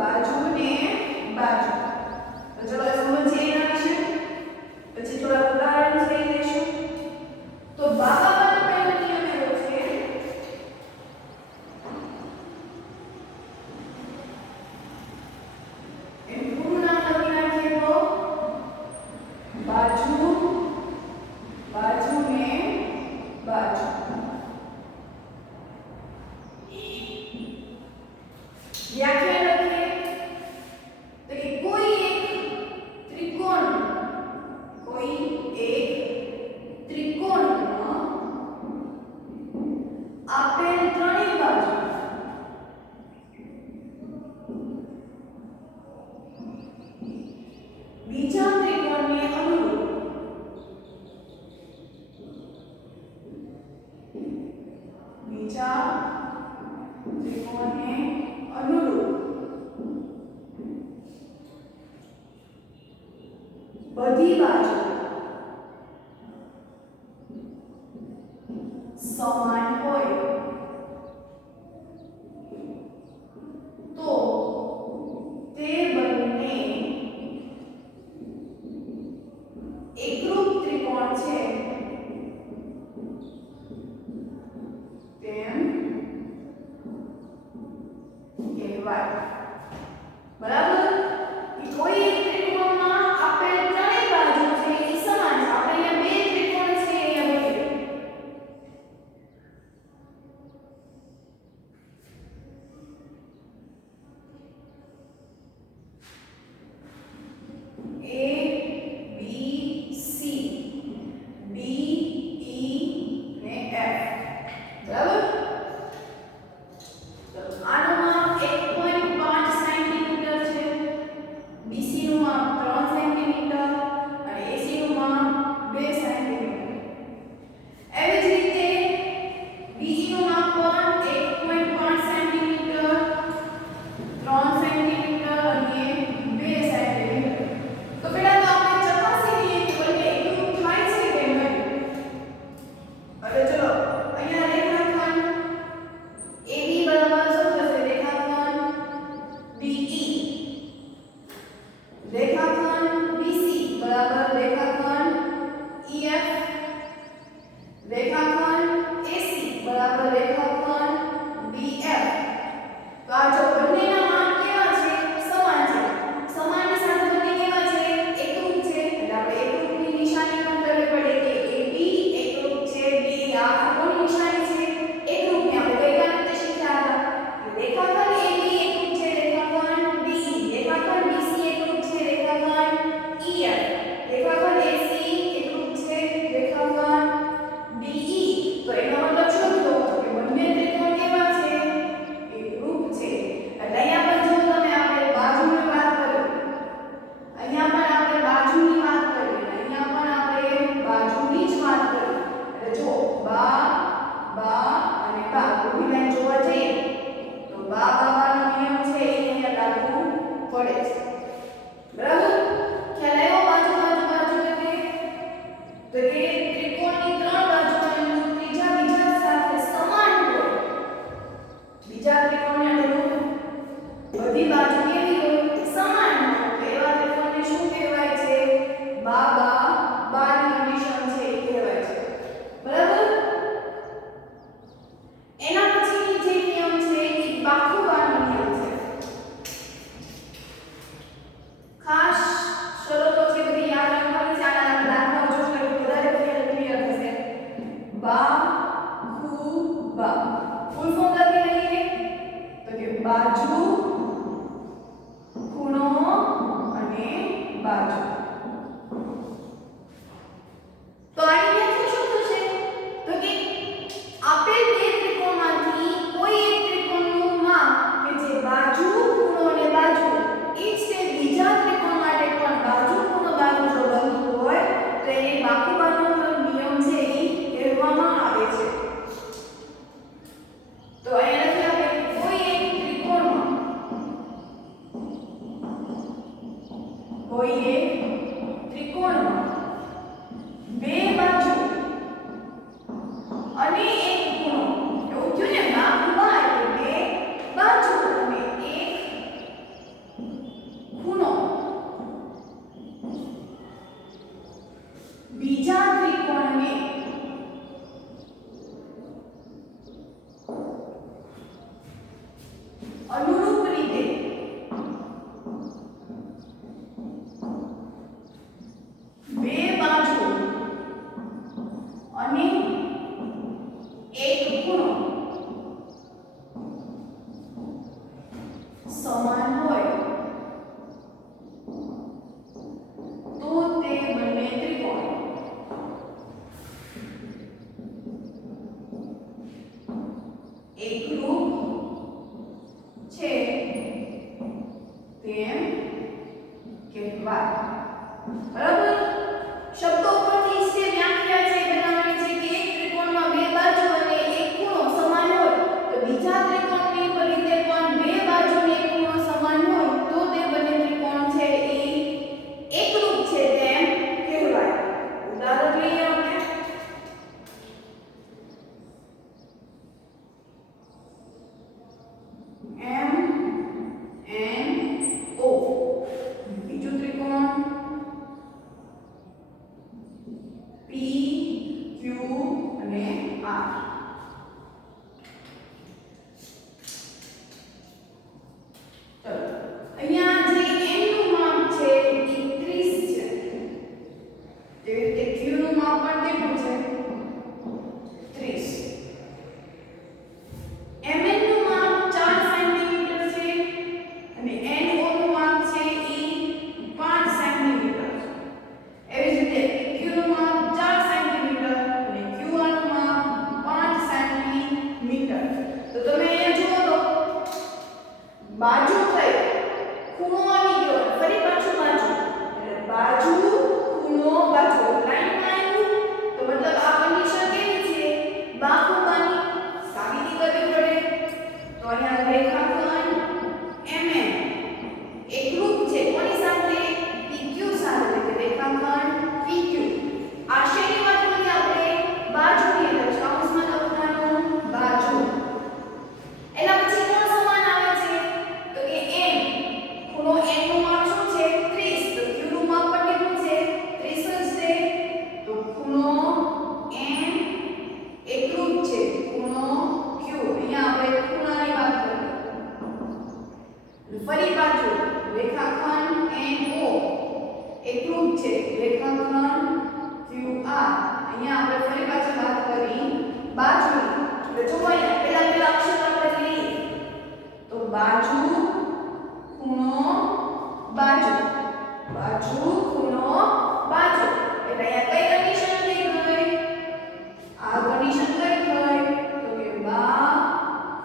બાજુ ને બાજુ. તો ચલો સમજીએ એના વિશે. પછી થોડા ઉદાહરણ જોઈ લઈશું. તો ભાગાકારનો પહેલો નિયમ એવો છે એમ પૂરું નામ લખી નાખીએ તો બાજુ બાજુ ને બાજુ. વ્યાખ્યા લખીએ તો કે કોઈ એક ત્રિકોણમાં આપેલ ત્રણેય બાજુ બીજા ત્રિકોણને અનુરૂપ બધી બાજુ સમાન હોય તો તે બંને એકરૂપ ત્રિકોણ છે તેમ કહેવાય. બરાબર? કે કોઈ એક ત્રિકોણમાં આપેલ ત્રણેય બાજુ છે એ સમાન છે. આપણે અહીંયા બે ત્રિકોણ છે અહીંયા તેમ કહેવાય. બરાબર. શબ્દો પરથી જે વ્યાખ્યા છે બનાવવાની છે કે એક ત્રિકોણમાં બે બાજુ અને એક ખૂણો સમાન હોય તો બીજા ત્રિકોણની વિપરીતે પણ બે બાજુ અને એક ખૂણો સમાન હોય તો તે બંને ત્રિકોણ છે એ એકરૂપ છે તેમ કહેવાય. ઉદાહરણ લઈએ આપણે. M N O બીજું ત્રિકોણ P Q અને R. ચલો અહીંયા જે n નું માપ છે એ 30 છે. જેવી રીતે q નું માપ પણ કેટલું છે 30. mn નું માપ 4 સેન્ટીમીટર છે અને no નું માપ છે એ 5 સેન્ટીમીટર છે. એવી જ રીતે q નું માપ 4 સેન્ટીમીટર અને qr નું માપ 5 સેન્ટીમીટર. તો તમે અહીંયા જુઓ તો બાજુ થઈ ખૂણો આવી ગયો ફરી પાછું બાજુ એટલે બાજુ ખૂણો બાજુ લાઈનમાં આવ્યું તો મતલબ આ કન્ડિશન કેવી છે બાહુબાની સાબિતી કરવી પડે. તો અહીંયા રેખાખંડ mn એકરૂપ છે કોની સાથે pq સાથે એટલે રેખાખંડ pq. આ શેની વાત કરીએ આપણે બાજુની એટલે કૌંસમાં લખવાનું બાજુ. એના પછી કોણ સમાન આવે છે તો કે n. ખૂણો n નું માપ શું છે 30 તો q નું માપ પણ કેટલું છે 30 જ છે. તો ખૂણો n એકરૂપ છે ખૂણો q. અહીંયા આપણે ખૂણાની વાત કરીએ. ફરી પાછું રેખાખંડ NO એકરૂપ છે રેખાખંડ QR. અહીંયા આપણે ફરી પાછું વાત કરી બાજુની. એટલે જો અહીંયા પેલા અક્ષર આપણે લઈએ તો બાજુ ખૂણો બાજુ બાજુ ખૂણો બાજુ એટલે અહીંયા કઈ કન્ડિશન થઈ ગઈ આ કન્ડિશન કઈ થઈ તો કે બા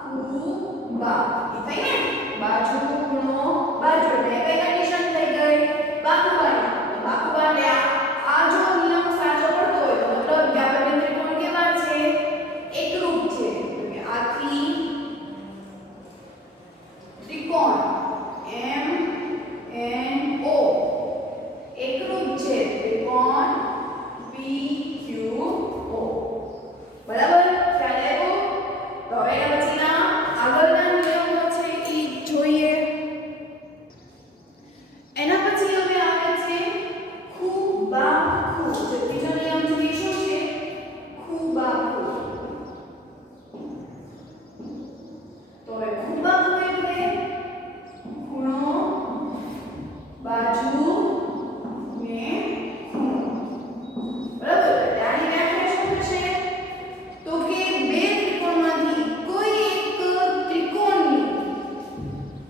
ખૂ બા એ થઈ ને બાજુ ખૂણો બાજુ એટલે કઈ કન્ડિશન થઈ ગઈ બાહુબાની. તો બાહુબાને આ જો નિયમ સાચો પડતો હોય તો મતલબ કે આ બંને ત્રિકોણ કેવા છે એકરૂપ છે. તો કે આથી ત્રિકોણ M N O એકરૂપ છે ત્રિકોણ P Q O. બરાબર ખ્યાલ આવ્યો. તો હવે એના પછીના આગળના નિયમો છે એ જોઈએ. એના પછી હવે આવે છે ખૂ બા ખૂ. જે ત્રીજો નિયમ છે એ શું છે ખૂ બા ખૂ. તો હવે ખૂ બા ખૂ એટલે ખૂણો બાજુ ને ખૂણો. બરાબર. એટલે આની વ્યાખ્યા શું થશે તો કે બે ત્રિકોણમાંથી કોઈ એક ત્રિકોણની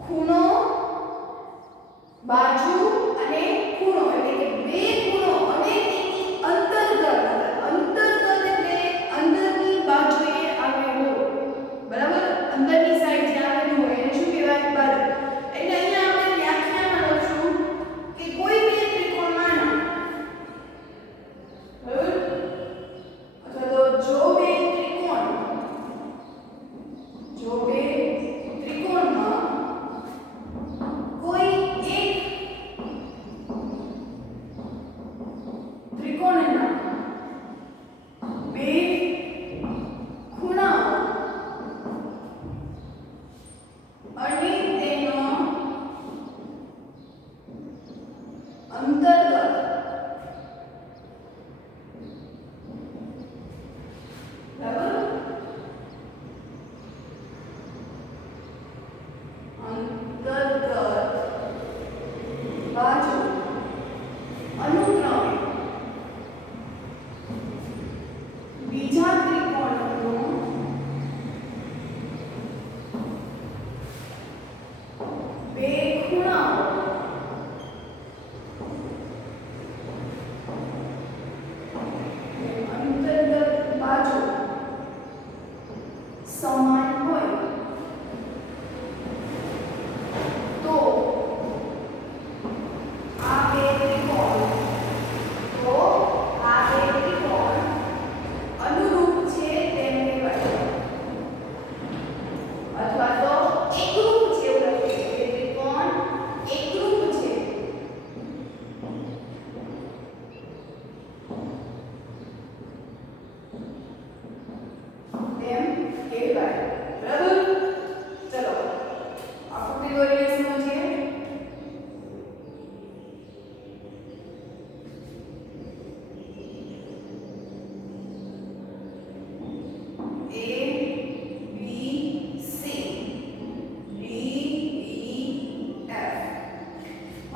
ખૂણો બાજુ અને ખૂણો એટલે કે બે ખૂણો અને તેની અંતર્ગત એટલે અંદરની બાજુએ આવેલો. બરાબર. અંદરની સાઈડ જે આવેલું હોય એને શું કહેવાય બાજુ. એટલે અહીંયા આપણે વ્યાખ્યામાં લખશું કે કોઈ બે ત્રિકોણમાંના બરાબર અથવા તો જો બે ત્રિકોણમાં કોઈ એક ત્રિકોણના બે ખૂણાઓ અને તેનો અંતર્ગત બરાબર અંતર્ગત બાજુ અનુક્રમે બીજા ત્રિકોણનો બે ખૂણાઓ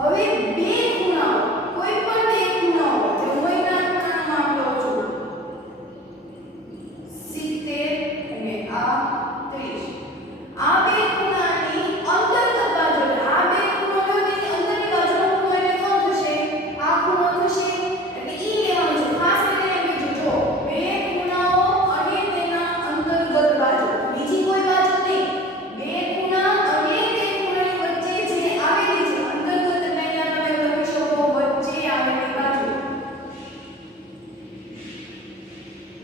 હવે બે ખૂણાઓ કોઈ પણ બે ખૂણાઓ જે હું અહીંના ખૂણાનું માપ લઉં છું 70 અને આ 30 આ બે ખૂણાની અંતર્ગત બાજુ આ બે ખૂણો લો તેની અંદરની બાજુનો ખૂણો એટલે કોણ થશે આ ખૂણો થશે એટલે ઈ લેવાનું છે ખાસ કરીને એમ કીધું જો બે ખૂણાઓ અને તેના અંતર્ગત બાજુ બીજી કોઈ બાજુ નહીં બે ખૂણા અને તે ખૂણાની વચ્ચે જે આવેલી છે અંતર્ગત એટલે અહીંયા તમે લખી શકો વચ્ચે આવેલી બાજુ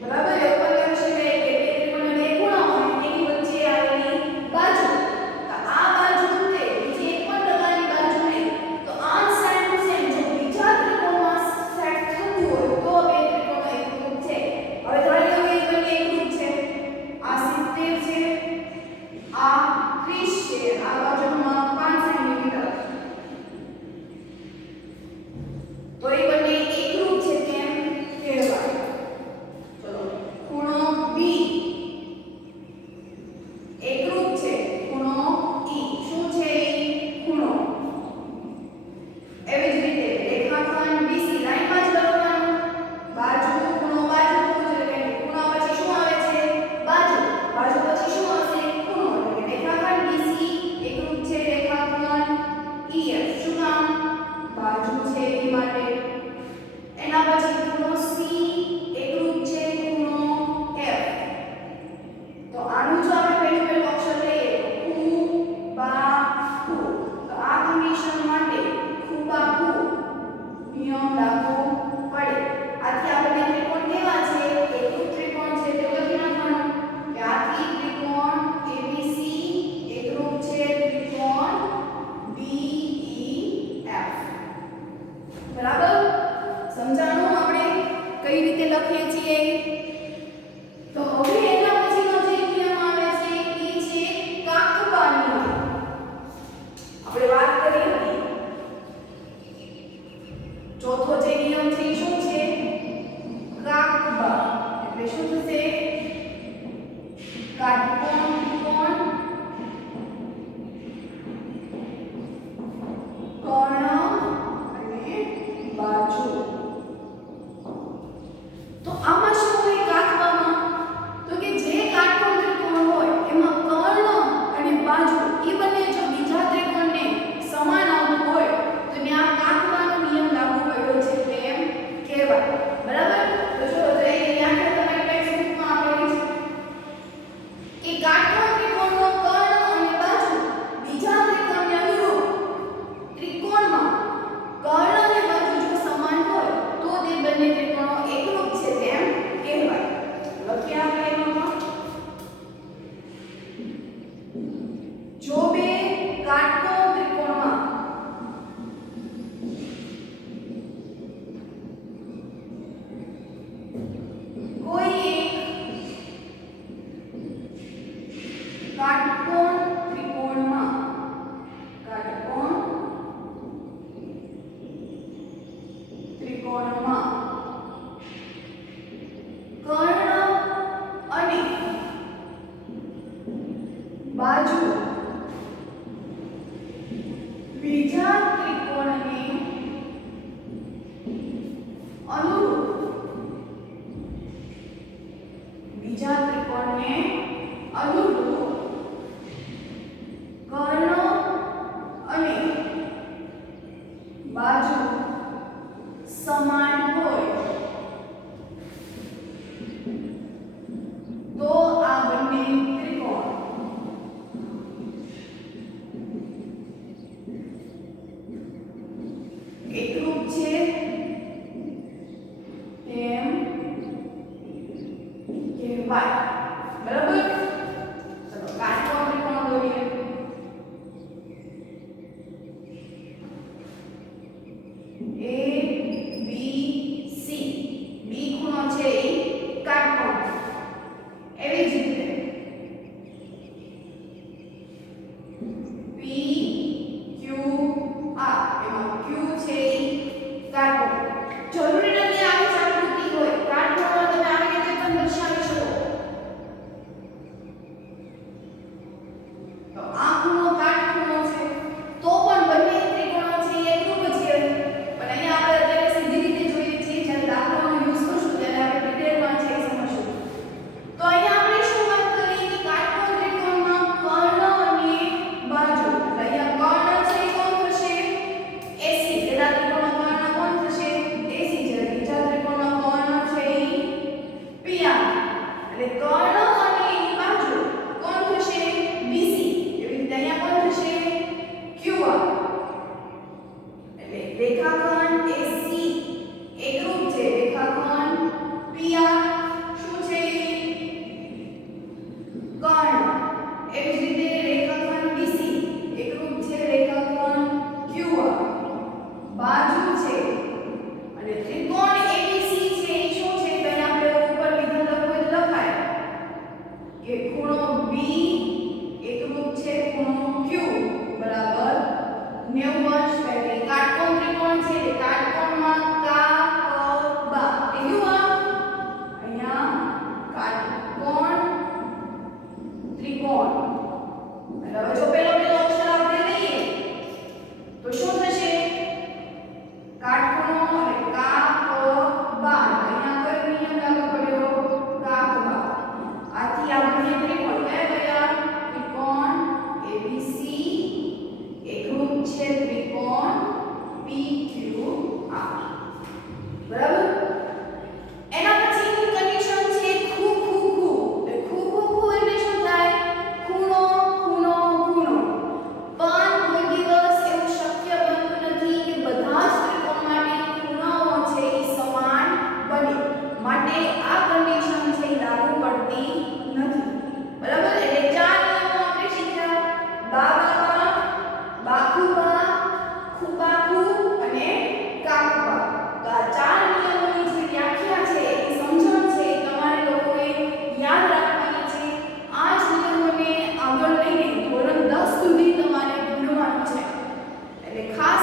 બરાબર એવું પણ લખી શકાય કે બે ત્રિકોણના બે ખૂણાઓ અને તેની વચ્ચે આવેલી બાજુ તો આ બાજુ તે બીજી એક પણ પ્રકારની બાજુ નહીં તો આ સાઈડ ટુ સાઈડ જો બીજા ત્રિકોણમાં સેટ થતું હોય તો બે ત્રિકોણો એકરૂપ છે હવે ધારી લો કે એ બંને એકરૂપ છે આ 70 છે આ 30 છે આ બાજુનું માપ 5 સેન્ટીમીટર તો એ બંને એકરૂપ છે કેમ કહેવાય ચલો ખૂણો B એકરૂપ છે ખૂણો E શું છે ઈ ખૂણો એવી જ રીતે રેખાખંડ BC લાઈનમાં જ લખવાનું બાજુ ખૂણો બાજુ ખૂણો એટલે કે ખૂણા પછી શું આવે છે બાજુ બાજુ પછી શું આવશે ખૂણો એટલે કે રેખાખંડ BC એકરૂપ છે રેખાખંડ EF શું કામ બાજુ છે એ માટે એના પછી ખૂણો C એકરૂપ છે ખૂણો F તો આનું જો આપણે પહેલું અક્ષર લઈએ તો ખૂબાખુ તો આ કન્ડિશન માટે ખૂબાખુ નિયમ લાગુ પડે આથી આપણે ત્રિકોણ કેવા છે એકરૂપ ત્રિકોણ છે તે લખી નાખવાનું કે આથી ત્રિકોણ ABC એકરૂપ છે ત્રિકોણ BEF બરાબર સમજાણું આપણે કઈ રીતે લખીએ છીએ તો હવે એના પછીનો જે નિયમ આવે છે એ છે કાકબા નિયમ આપણે વાત કરી હતી ચોથો જે નિયમ છે એ શું છે કાકબા એટલે શું થશે કાટકોણ ત્રિકોણ કર્ણ અને બાજુ તો આમાં શું હોય કાકબામાં તો કે જે કાટકોણ ત્રિકોણ હોય એમાં કર્ણ અને બાજુ એ બંને જો બીજા ત્રિકોણને સમાન આવતું હોય તો ત્યાં કાકબાનો નિયમ લાગુ પડ્યો છે તેમ કહેવાય બરાબર તો જો એની વ્યાખ્યા તમારી ટેક્સ્ટબુકમાં આપેલી છે કે કાટકોણ ત્રિકોણનો કર્ણ અને બાજુ બીજા ત્રિકોણને અનુરૂપ ત્રિકોણ એટલે ખાસ